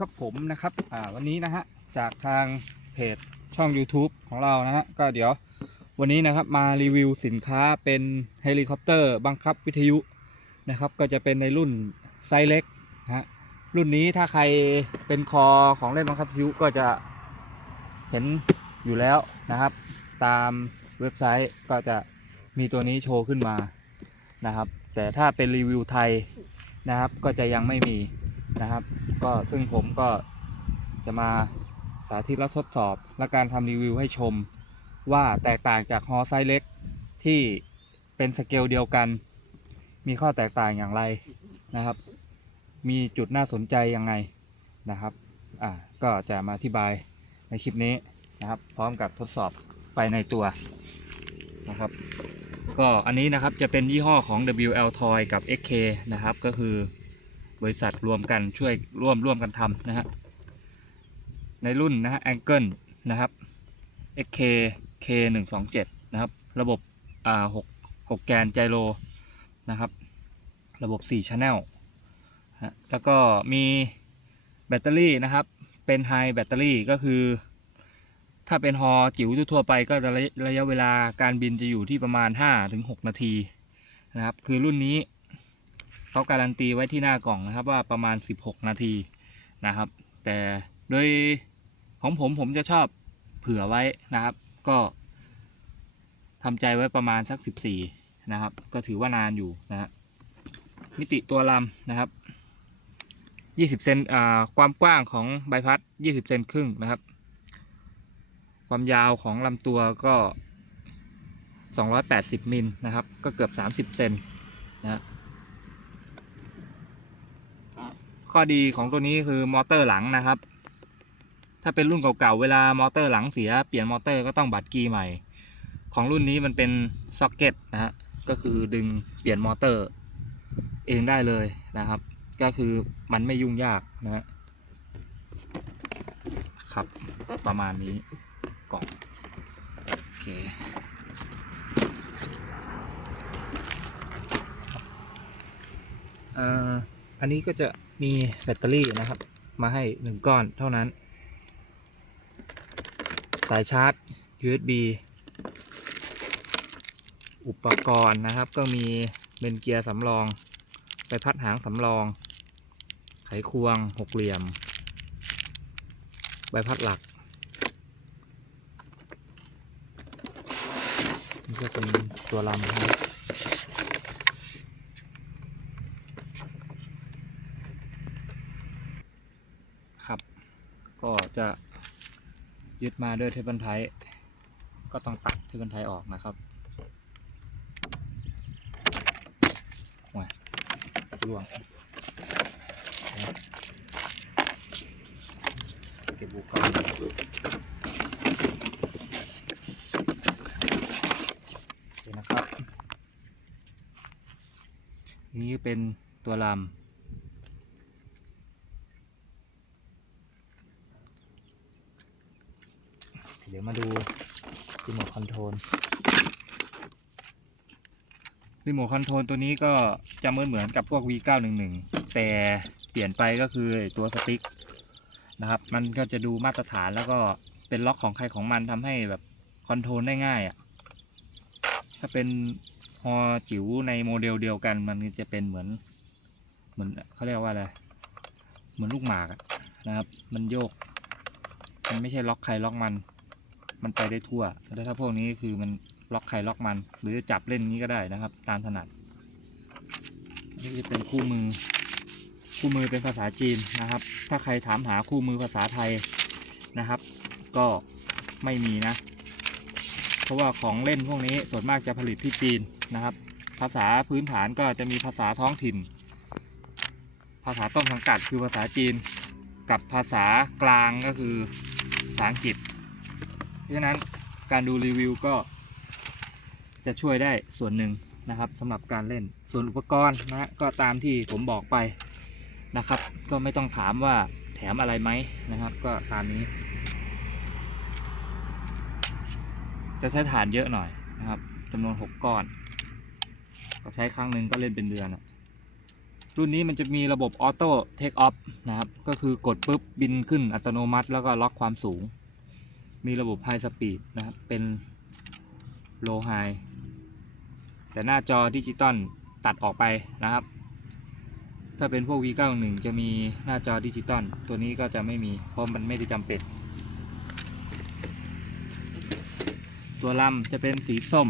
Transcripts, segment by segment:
ครับผมนะครับอ่าวันนี้นะฮะจากทางเพจช่อง YouTube ของเรานะฮะก็เดี๋ยววันนี้นะครับมารีวิวสินค้าเป็นเฮลิคอปเตอร์บังคับวิทยุนะครับก็จะเป็นในรุ่นไซส์เล็กนะฮะรุ่นนี้ถ้าใครเป็นคอของเล่นบังคับวิทยุก็จะเห็นอยู่แล้วนะครับ ตามเว็บไซต์ก็จะมีตัวนี้โชว์ขึ้นมานะครับ แต่ถ้าเป็นรีวิวไทยนะครับก็จะยังไม่มี นะครับ ก็ซึ่งผมก็จะมาสาธิตและทดสอบและการทำรีวิวให้ชม ว่าแตกต่างจากฮอไซส์เล็กที่เป็นสเกลเดียวกัน มีข้อแตกต่างอย่างไรนะครับ มีจุดน่าสนใจยังไงนะครับอ่าก็จะมาอธิบายในคลิปนี้นะครับ พร้อมกับทดสอบไปในตัวนะครับ ก็อันนี้นะครับจะเป็นยี่ห้อของ WL Toy กับ XK นะครับก็คือ บริษัทรวมกันช่วยร่วมร่วมกันทำนะฮะในรุ่นนะฮะ Angle นะครับ XK K127 นะครับ ระบบอ่า6 6แกนไจโรนะครับ ระบบ 4 Channel ฮะแล้วก็มีแบตเตอรี่นะครับ เป็นไฮแบตเตอรี่ก็คือ ถ้าเป็นฮอจิ๋วทั่วไปก็จะระยะระยะเวลาการบินจะอยู่ที่ประมาณ 5-6 นาทีนะครับ คือรุ่นนี้ เขาการันตีไว้ที่หน้ากล่องนะครับว่าประมาณ 16 นาทีนะครับ แต่โดยของผมผมจะชอบเผื่อไว้นะครับ ก็ทำใจไว้ประมาณสัก 14 นะครับ ก็ถือว่านานอยู่นะฮะมิติตัวลำนะครับ20เซนอ่าความกว้างของใบพัด 20 เซนครึ่งนะครับ ความยาวของลำตัวก็ 280 มิลนะครับ ก็เกือบ 30 เซนนะฮะ ข้อดีของตัวนี้คือมอเตอร์หลังนะครับ ถ้าเป็นรุ่นเก่าๆเวลามอเตอร์หลังเสียเปลี่ยนมอเตอร์ก็ต้องบัดกีใหม่ ของรุ่นนี้มันเป็นซ็อกเก็ตนะฮะก็คือดึงเปลี่ยนมอเตอร์ เองได้เลยนะครับ ก็คือมันไม่ยุ่งยากนะฮะครับประมาณนี้กล่องโอเคอ่ออันนี้ก็จะ มีแบตเตอรี่นะครับ มาให้หนึ่งก้อนเท่านั้น สายชาร์จ USB อุปกรณ์นะครับ ก็มีเป็นเกียร์สำรองใบพัดหางสำรอง ไขควงหกเหลี่ยม ใบพัดหลักนี่ก็เป็นตัวลำนะครับ ก็จะยึดมาด้วยเทปบันไทยก็ต้องตัดเทปบันไทยออกนะครับว้ายร่วงเก็บอุกรณ์โอเคนะครับ นี่เป็นตัวลำ เดี๋ยวมาดูรีโมทคอนโทร ลรีโมทคอนโทรลตัวนี้ก็จะเหมือนเหมือนกับพวก V911 แต่เปลี่ยนไปก็คือตัวสติ๊กนะครับ มันก็จะดูมาตรฐานแล้วก็เป็นล็อกของใครของมันทำให้แบบคอนโทรลได้ง่ายอะ ถ้าเป็นฮอจิ๋วในโมเดลเดียวกัน มันจะเป็นเหมือน เหมือนเขาเรียกว่าอะไร เหมือนลูกหมากะนะครับ มันโยก มันไม่ใช่ล็อกใครล็อกมัน มันไปได้ทั่ว แล้วถ้าพวกนี้คือมันล็อกใครล็อกมัน หรือจะจับเล่นนี้ก็ได้นะครับ ตามถนัด นี่จะเป็นคู่มือ คู่มือเป็นภาษาจีนนะครับ ถ้าใครถามหาคู่มือภาษาไทยนะครับ ก็ไม่มีนะ เพราะว่าของเล่นพวกนี้ส่วนมากจะผลิตที่จีนนะครับ ภาษาพื้นฐานก็จะมีภาษาท้องถิ่น ภาษาต้นสังกัดคือภาษาจีน กับภาษากลางก็คือภาษาอังกฤษ ราะฉะนั้นการดูรีวิวก็จะช่วยได้ส่วนหนึ่งนะครับสำหรับการเล่นส่วนอุปกรณ์นะก็ตามที่ผมบอกไปนะครับ ก็ไม่ต้องถามว่าแถมอะไรไหมนะครับ ก็ตามนี้ จะใช้ฐานเยอะหน่อยนะครับจำนวน 6 ก้อน ก็ใช้ครั้งหนึ่งก็เล่นเป็นเดือนรุ่นนี้มันจะมีระบบออโต้เทคออฟนะครับ ก็คือกดปุ๊บบินขึ้นอัตโนมัติ แล้วก็ล็อกความสูง มีระบบไฮสปีดนะครับ เป็นโลไฮแต่หน้าจอดิจิตอลตัดออกไปนะครับ ถ้าเป็นพวก V91 จะมีหน้าจอดิจิตอลตัวนี้ก็จะไม่มี เพราะมันไม่ได้จำเป็น ตัวลำจะเป็นสีส้ม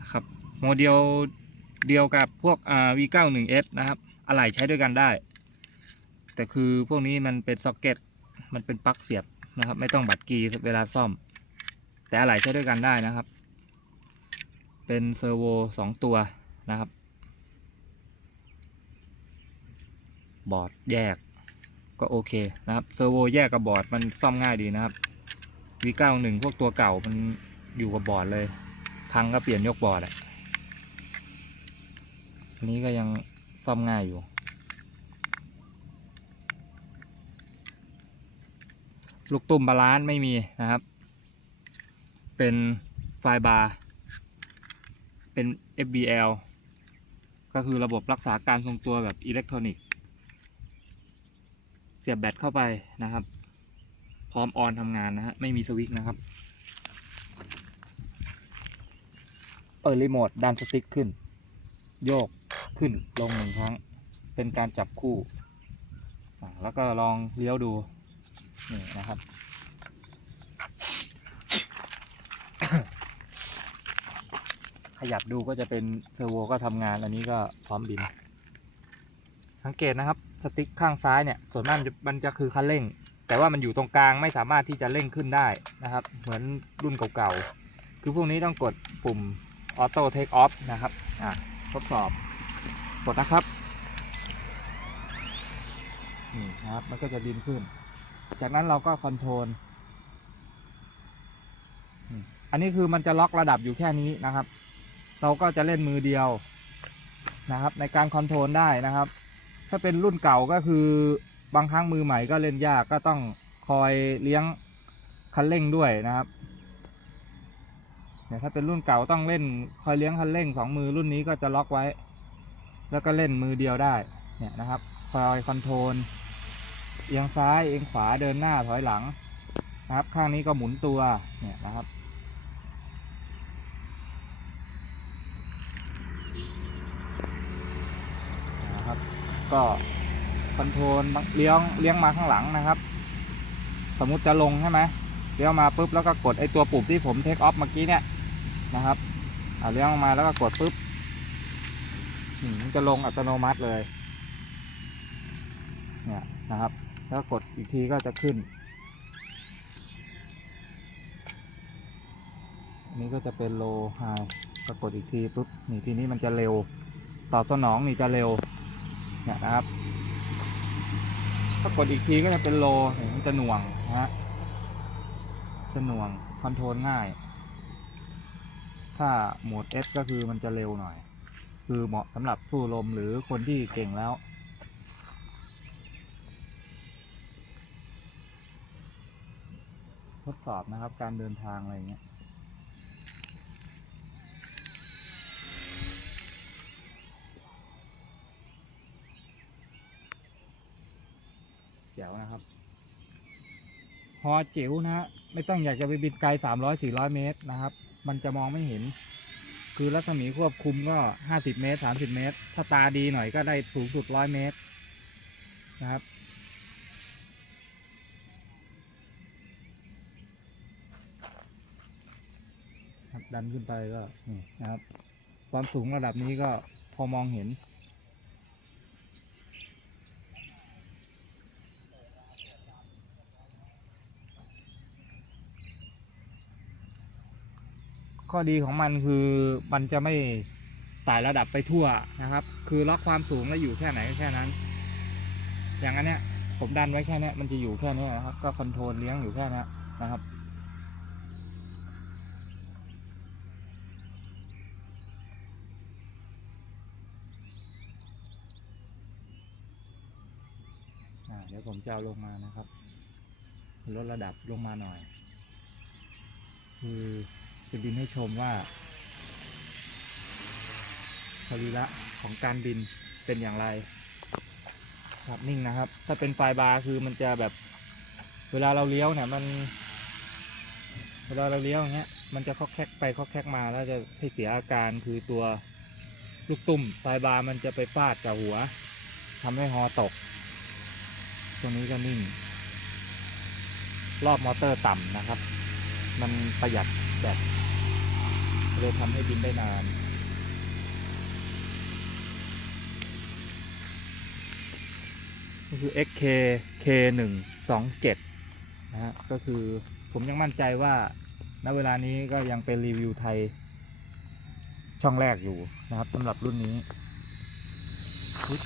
นะครับโมเดลเดียวกับพวกอ่า V91S นะครับอะไหล่ใช้ด้วยกันได้ แต่คือพวกนี้มันเป็นซ็อกเก็ต มันเป็นปลั๊กเสียบ นะครับ ไม่ต้องบัดกีเวลาซ่อม แต่อะไหล่ใช้ด้วยกันได้นะครับ เป็นเซอร์โวสองตัวนะครับ บอร์ดแยกก็โอเคนะครับเซอร์โวแยกกับบอร์ดมันซ่อมง่ายดีนะครับ V91 พวกตัวเก่ามันอยู่กับบอร์ดเลยพังก็เปลี่ยนยกบอร์ดอะอันนี้ก็ยังซ่อมง่ายอยู่ ลูกตุ่มบาลานซ์ไม่มีนะครับ เป็นไฟบาร์ เป็น FBL ก็คือระบบรักษาการทรงตัวแบบอิเล็กทรอนิกส์ เสียบแบตเข้าไปนะครับ พร้อมออนทำงานนะฮะ ไม่มีสวิตช์นะครับ เปิดรีโมทดันสติ๊กขึ้น โยกขึ้นลงหนึ่งครั้ง เป็นการจับคู่ แล้วก็ลองเลี้ยวดู นี่นะครับ ขยับดูก็จะเป็นเซอร์โวก็ทำงานอันนี้ก็พร้อมบิน สังเกตนะครับสติ๊กข้างซ้ายเนี่ยส่วนมากมันจะมันจะคือคันเร่ง แต่ว่ามันอยู่ตรงกลางไม่สามารถที่จะเร่งขึ้นได้นะครับ เหมือนรุ่นเก่าๆ คือพวกนี้ต้องกดปุ่มออโต้เทคออฟนะครับอะทดสอบกดนะครับนี่นะครับ มันก็จะบินขึ้น จากนั้นเราก็คอนโทรลอันนี้คือมันจะล็อกระดับอยู่แค่นี้นะครับ เราก็จะเล่นมือเดียวนะครับ ในการคอนโทรลได้นะครับ ถ้าเป็นรุ่นเก่าก็คือบางครั้งมือใหม่ก็เล่นยากก็ต้องคอยเลี้ยงคันเร่งด้วยนะครับเนี่ยถ้าเป็นรุ่นเก่าต้องเล่นคอยเลี้ยงคันเร่งสองมือรุ่นนี้ก็จะล็อกไว้ แล้วก็เล่นมือเดียวได้เนี่ยนะครับ คอยคอนโทรล เอียงซ้ายเอียงขวาเดินหน้าถอยหลังนะครับ ข้างนี้ก็หมุนตัวเนี่ยนะครับ นะครับ ก็คอนโทรลเลี้ยงเลี้ยงมาข้างหลังนะครับ สมมุติจะลงใช่ไหมเลี้ยวมาปุ๊บแล้วก็กดไอตัวปุ่มที่ผมเทคออฟเมื่อกี้เนี่ยนะครับอ่าเลี้ยงมาแล้วก็กดปุ๊บมันจะลงอัตโนมัติเลย เนี่ยนะครับ แล้วกดอีกทีก็จะขึ้น อันนี้ก็จะเป็นโลไฮก็กดอีกทีปุ๊บนี่ทีนี้มันจะเร็ว ตอบสนองนี่จะเร็ว เนี่ยนะครับ ถ้ากดอีกทีก็จะเป็นโลเห็นมันจะหน่วงนะฮะ จะหน่วงคอนโทรลง่าย ถ้าโหมด S ก็คือมันจะเร็วหน่อย คือเหมาะสำหรับสู้ลมหรือคนที่เก่งแล้ว ทดสอบนะครับ การเดินทางอะไรเงี้ยเจ๋วนะครับพอจิ๋วนะฮะไม่ต้องอยากจะไปบินไกลสามร้อยสี่ร้อยเมตรนะครับ มันจะมองไม่เห็น คือรัศมีควบคุมก็ห้าสิบเมตรสามสิบเมตร ถ้าตาดีหน่อยก็ได้สูงสุดร้อยเมตรนะครับ ครับ ดันขึ้นไปก็นี่นะครับ ความสูงระดับนี้ก็พอมองเห็น ข้อดีของมันคือมันจะไม่ไต่ระดับไปทั่วนะครับ คือล็อกความสูงแล้วอยู่แค่ไหนก็แค่นั้น อย่างนั้นเนี่ยผมดันไว้แค่เนี้ยมันจะอยู่แค่เนี้ยนะครับ ก็คอนโทรลเลี้ยงอยู่แค่เนี้ยนะครับ อ่าเดี๋ยวผม จะเอาลงมานะครับลดระดับลงมาหน่อย คือจะบินให้ชมว่าสรีระของการบินเป็นอย่างไรครับนิ่งนะครับ ถ้าเป็นไฟบาร์คือมันจะแบบ เวลาเราเลี้ยวเนี่ยมัน เวลาเราเลี้ยวอย่างเงี้ย มันจะคอกแคกไปคอกแคกมาแล้วจะให้เสียอาการคือตัวลูกตุ่มไฟบาร์มันจะไปฟาดกับหัวทำให้ฮอตก ตรงนี้ก็นิ่ง รอบมอเตอร์ต่ำนะครับ มันประหยัดแบตเลยทำให้บินได้นานก็คือ XK K1 27 นะฮะ ก็คือผมยังมั่นใจว่า ณ เวลานี้ก็ยังเป็นรีวิวไทย ช่องแรกอยู่นะครับสำหรับรุ่นนี้อุ๊ย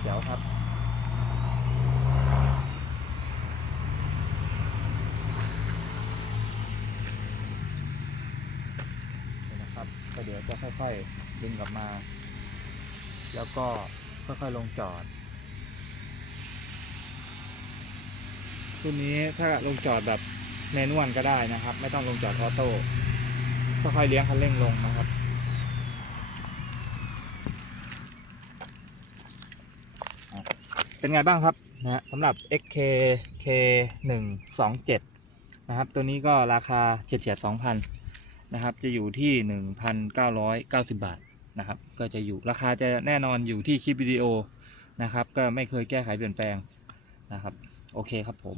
เดี๋ยวครับ นี่นะครับก็ เดี๋ยวจะค่อยๆดึงกลับมา แล้วก็ค่อยๆลงจอดรุ่นนี้ถ้าลงจอดแบบแมนวลก็ได้นะครับ ไม่ต้องลงจอดออโต้ค่อยๆเลี้ยงคันเร่งลงนะครับเป็นไงบ้างครับนะสำหรับ XK K 1 2 7 นะครับ ตัวนี้ก็ราคาเฉียดเฉียด2,000 นะครับ จะอยู่ที่ 1,990 บาทนะครับ ก็จะอยู่ราคาจะแน่นอนอยู่ที่คลิปวิดีโอนะครับ ก็ไม่เคยแก้ไขเปลี่ยนแปลงนะครับ โอเคครับผม